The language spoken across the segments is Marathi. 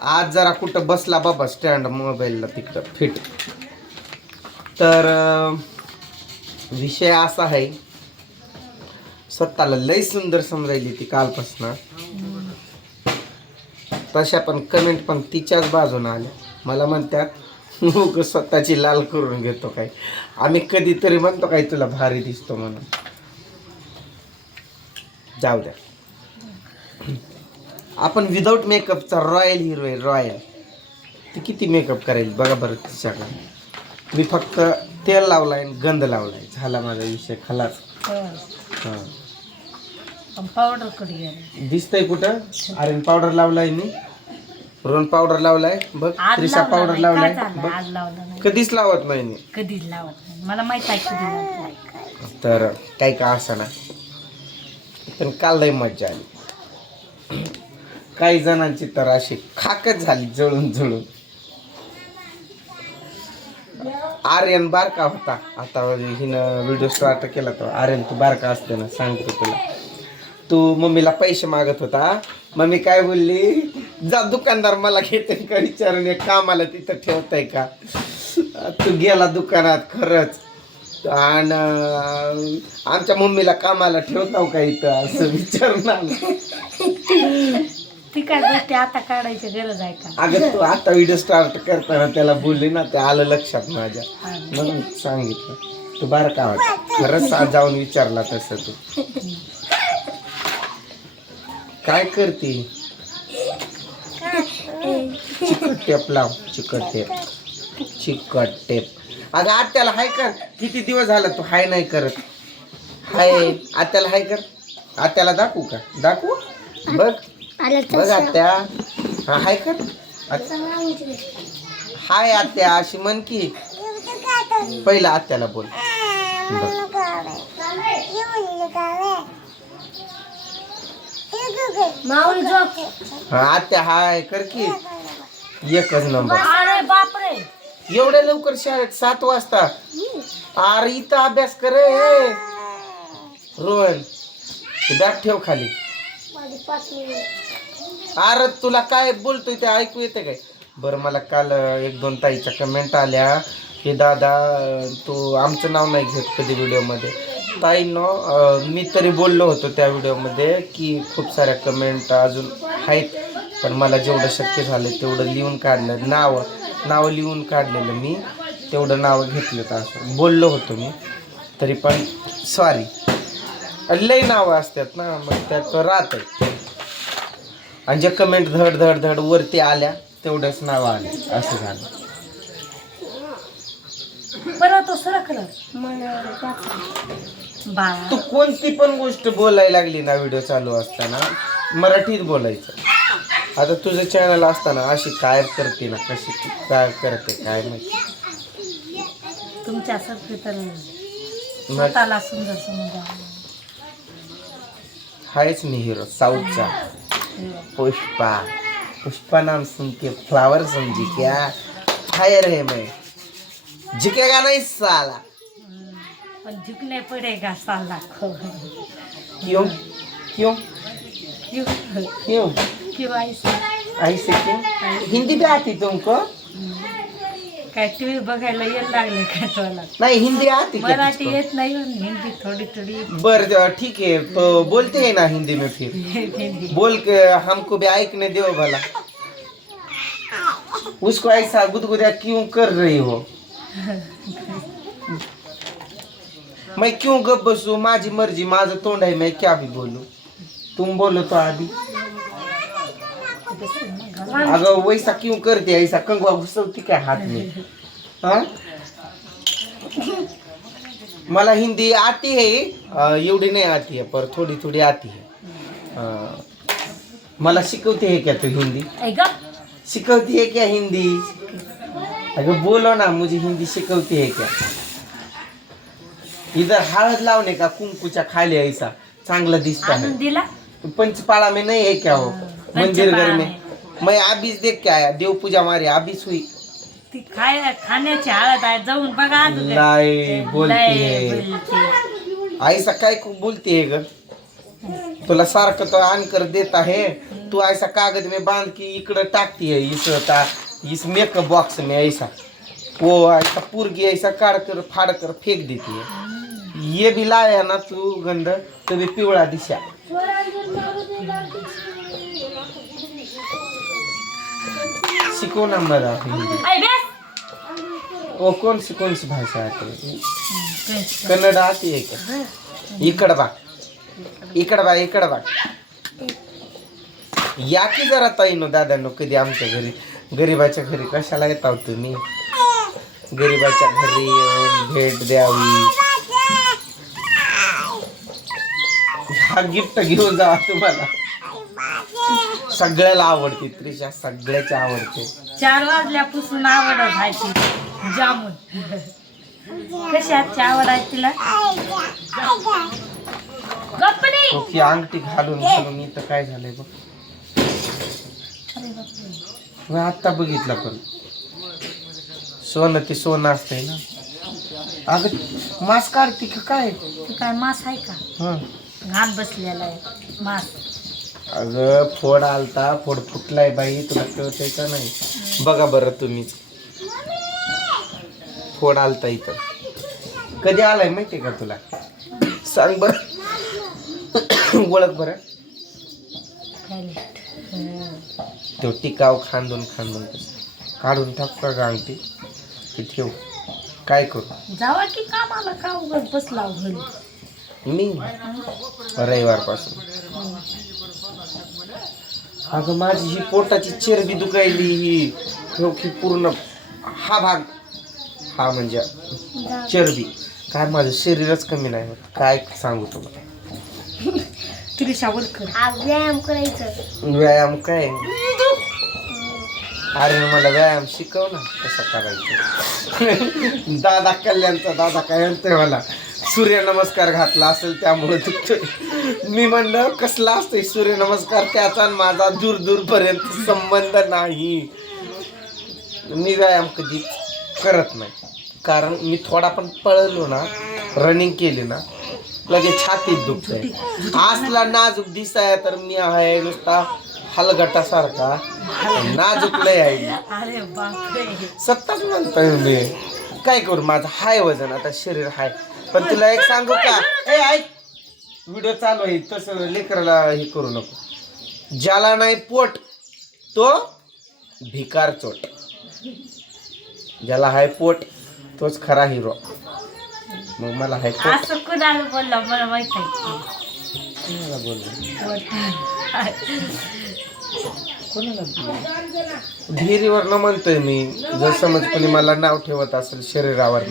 आज जरा कुठं बसला बाबा स्टँड मोबाईलला तिकडं फिट. तर विषय असा आहे स्वतःला लय सुंदर समजायली ती कालपासनं. तशा पण कमेंट पण तिच्याच बाजूने आल्या. मला म्हणतात "उगाच स्वतःची लाल करून घेतो काय. आम्ही कधीतरी म्हणतो काय तुला भारी दिसतो म्हणून. जाऊ द्या. आपण विदाऊट मेकअपचा रॉयल हिरो आहे रॉयल ती किती मेकअप करेल बघा बरं तिच्याकडे. मी फक्त तेल लावलाय आणि गंध लावलाय. झाला माझा विषय खलास. हां. पावडरकडे दिसतंय कुठं? आर्यन पावडर लावलाय मी. रोन पावडर लावलाय. बघ त्रिशा पावडर लावलाय. काय कधीच लावत नाही मी. कधीच लावत नाही. मला माहीत आहे तर काही का असं ना. पण काल लय मज्जा आली. काही जणांची तर अशी खाकच झाली जळून जळून. आर्यन बारका होता. आता हिनं व्हिडिओ स्टार्ट केला तो. आर्यन तू बारका असते ना सांगतो तुला. तू मम्मीला पैसे मागत होता. मम्मी काय बोलली? जा दुकानदार मला घेते का विचारून एक कामाला तिथं ठेवताय का? तू गेला दुकानात खरंच. आणि आमच्या मम्मीला कामाला ठेवताव का इथं? असं विचारून आलं. ती काय गोष्टी आता काढायची गरज आहे का? अगं तू आता व्हिडिओ स्टार्ट करताना त्याला बोलली ना ते आलं लक्षात माझ्या. म्हणून सांगितलं. तू बरं का वाटत? खरंच आज जाऊन विचारला तसं तू. काय करते? चिकट टेप लाव चिकट टेप. चिकट टेप. अगं आत्याला हाय कर. किती दिवस झालं तू हाय नाही करत? हाय. आत्याला हाय कर. आत्याला दाखवू का? दाखवू? बघ. बघ आत्या. हा हाय कर. आत- हाय आत्या अशी म्हण की. पहिला आत्याला बोल. बघ. माऊली झोप. हा आत्या हाय कर की. एकच नंबर. अरे बापरे. एवढ्या लवकर शाळेत सात वाजता? अरे इथं अभ्यास कर. रोहन तू बॅग ठेव खाली. अरे तुला काय बोलतोय ते ऐकू येते काय? बरं मला काल एक दोन ताईच्या कमेंट आल्या की दादा तू आमचं नाव नाही घेत कधी व्हिडिओमध्ये. ताईनो मी तरी बोललो होतो त्या व्हिडिओमध्ये की खूप साऱ्या कमेंट अजून आहेत पण मला जेवढं शक्य झालं तेवढं लिहून काढलं. नावं नावं लिहून काढलेलं मी तेवढं नावं घेतलं तर असं. बोललो होतो मी तरी पण सॉरी लई नावं असतात ना मग त्यात राहत आणि जे कमेंट धड धड धड वरती आल्या तेवढंच नाव आले. असं झालं. बरं तो सरकलं बाळा. तू कोणती पण गोष्ट बोलायला लागली ना व्हिडिओ चालू असताना मराठीत बोलायचं. आता तुझं चॅनल असताना अशी काय करते ना कशी काय करते काय माहिती. तुमच्यासारखे तर मग स्वतःला सुंदर समजा हायच मी हिरो साऊथचा. पुष्पा। पुष्पा नाम सुन के फ्लावर समझी क्या फायर है मैं। झुकेगा नहीं साला। झुकने पडेगा साला को। क्यों? क्यों? क्यों? क्यों? क्यों ऐसे? ऐसे क्यों? हिंदी भी आती तुमको? काय टीव्ही बघायला यायला लागले का तुला नहीं हिंदी आती क्या मराठी तुझको? येत नाही पण हिंदी थोडी थोडी बर ज- ठीक है तो बोलते हैं ना हिंदी में फिर. हिंदी. बोल के हमको भी आइकने दो भला उसको ऐसा गुदगुदिया क्यों कर रही हो? मैं क्यों गप बसू? माझी मर्ज़ी माझं तोंड आहे मैं क्या भी बोलू? तुम बोलो तो अभी अगं वैसा क्यों करते? ऐसा कंगवा घुसवती काय हात में? हाँ? मला हिंदी आती है अ, एवढी नाही आती है पर थोडी थोडी आती है अ, मला शिकवते है क्या तू हिंदी? ऐ ग सिखवती है क्या हिंदी? अगं बोलो ना मुझे हिंदी सिखवती है क्या? इधर हळद लावणे का कुंकूच्या खाली ऐसा चांगला दिसता है दिला पंचपाड़ा में नहीं है क्या हो? मंदिर घर में. मैं देख के आया देव पूजा मारी हुई. ती खाय खाण्याची हळद आहे जाऊन बघा अगोदर. लाई बोलती. लय बोलते. ऐसा काय बोलती ग. तुला सारखं तो आणकर देत आहे. तू ऐसा कागद में बांध की इकडं टाकती है इस ता इस मेकअप बॉक्स में ऐसा वो ऐसा पूरगी ऐसा काढ़ कर फाड़ कर फेंक देती. है ये भी लाया ना तू गंध. तो भी पिवळा दिशा. शिकव ना मला हिंदी ओ कौन सी कौन सी भाषा आती है कन्नड आती है. क्या इकड बा इकड बा इकड बा या की जरा ताईनो दादांनो कधी आमच्या घरी गरीबाच्या घरी कशाला येता तुम्ही? गरीबाच्या घरी येऊन भेट द्यावी. हा गिफ्ट घेऊन जावा तुम्हाला. सगळ्याला आवडते त्रिशा सगळ्याच्या आवडते. चार वाजल्यापासून आवड आहे. जामून. कशी आजची आवड आहे तिला? गप्पनी हो की अंगठी घालून घालून इथं काय झालंय बघ. मी आत्ता बघितलं पण. सोनं ते सोनं असतंय ना. अगं मास काढते का काय? तू काय मास आहे का? हं. घाण बसलेला आहे मास. अगं फोड आलता फोड फुटलाय बाई तुला कळतंय का नाही? बघा बरं तुम्हीच. फोड आलता इथं. कधी आलाय माहितीये का तुला? सांग बरं. ओळख बरं. तो टिकाव खांदून खांदून काढून टाक का गांगटी ठेव. काय करू? जावा की कामाला का उगाच बसला मी? रविवारपासून. अगं माझी ही पोटाची चरबी दुखायली ही पूर्ण हा भाग हा म्हणजे चरबी. काय माझं शरीरच कमी नाही होत. काय सांगू तुला व्यायाम करायचं. व्यायाम काय? अरे मला व्यायाम शिकव ना कसा करायचं? दादा कल्याणचा दादा काय म्हणतोय मला? सूर्यनमस्कार घातला असेल त्यामुळे दुखतोय मी म्हणलं कसला असतोय सूर्यनमस्कार त्याचा आणि माझा दूर दूर पर्यंत संबंध नाही. मी व्यायाम कधी करत नाही. कारण मी थोडा पण पळलो ना रनिंग केली ना लगेच छातीत दुखतंय. असला नाजूक दिसाय तर मी आहे नुसता हलगटासारखा. नाजूक लय आहे सत्ताच म्हणतोय मी. काय करू माझं हाय वजन आता शरीर हाय. पण तुला एक सांगू का? ए ऐक. व्हिडिओ चालू आहे तसं लेकराला हे करू नको. ज्याला नाही पोट तो भिकार चोट. ज्याला हाय पोट तोच खरा हिरो मग मला हाय असं कुणाला बोलला मला माहीत आहे. कोणाला कोणाला म्हणतोय मी. जर समज कोणी मला नाव ठेवत असेल शरीरावर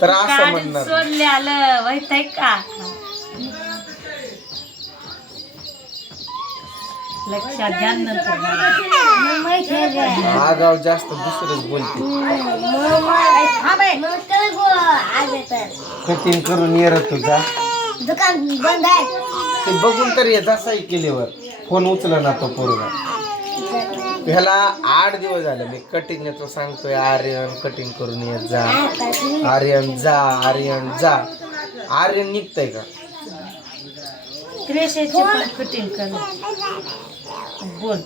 तर असं म्हणणार. सोडले आलं माहीत आहे का? लक्षात घ्या नंतर? आगाव जास्त दुसरंच बोलते. हा. कठीण करून ये रे तुझा दुकान बंद आहे. ते बघून तर ये जा सायकलीवर फोन उचला ना तो पोरगा. ह्याला आठ दिवस झाले मी कटिंग येतो सांगतोय आर्यन कटिंग करून येत जा. आर्यन जा आर्यन जा. आर्यन निघतंय का? क्रेशेची पण कटिंग कर बोल.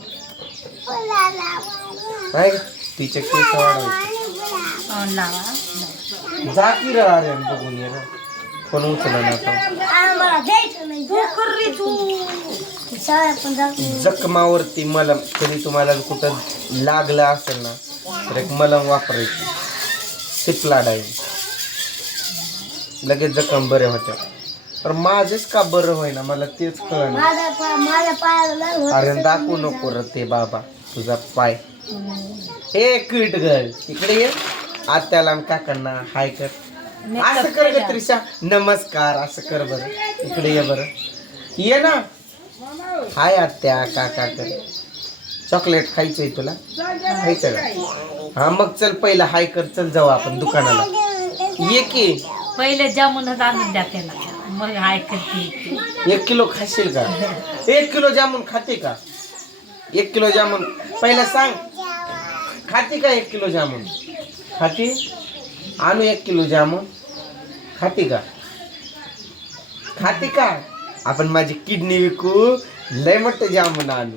काय तिचे केस वाढवायचे लावा. जा की रे आर्यन बघून ये ना फोन उचला ना तो आम्हाला द्यायचं नाही तू. कर रे तू शाळा पण जाऊ जखमावरती मलम कधी तुम्हाला कुठं लागलं असेल ना तर एक मलम वापरायची. सिपला डाईन लगेच जखम बरे होत्या तर माझेच का बरं होईना? मला तेच कळलं. माझ्या पा- माझ्या पायाला लय होत अरे असेल. दाखवू नको रे ते बाबा. तुझा पाय. ए क्विट गर्ल इकडे ये. आत्याला आणि काकांना हाय कर. असं कर ग त्रिशा. नमस्कार असं कर बरं. इकडे ये बरं. ये ना. हाय आत्या काका कर. चॉकलेट खायचंय तुला? खायचं का? हा मग चल पहिला हाय कर. चल जाऊ आपण दुकानाला. ये की. पहिले जामुनच आणून द्या त्याला. मग हाय करते एक किलो खाशील का? एक किलो जामून खाते का? एक किलो जामून. पहिला सांग. खाते का एक किलो जामून? खाते? आणू एक किलो जामून. खाते का? खाते का? आपण माझी किडनी विकू. लय मोठं जामुन आणू.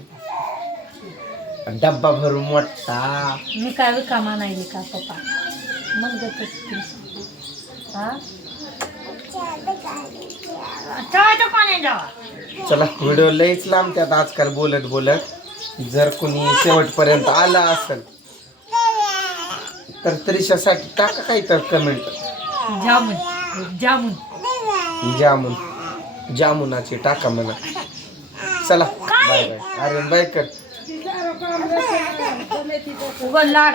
डब्बा भरून मोठा. मी काय विकामा नाही का पप्पा? मग हा? जेव्हा चला व्हिडिओ लयच लांब त्यात आजकाल बोलत बोलत. जर कोणी शेवटपर्यंत आला असेल तर त्रिशासाठी टाका काही तर कमेंट जामुन जामुन. जामुन जामुनाची टाका म्हणा. चला बाय बाय. अरे बाय कर.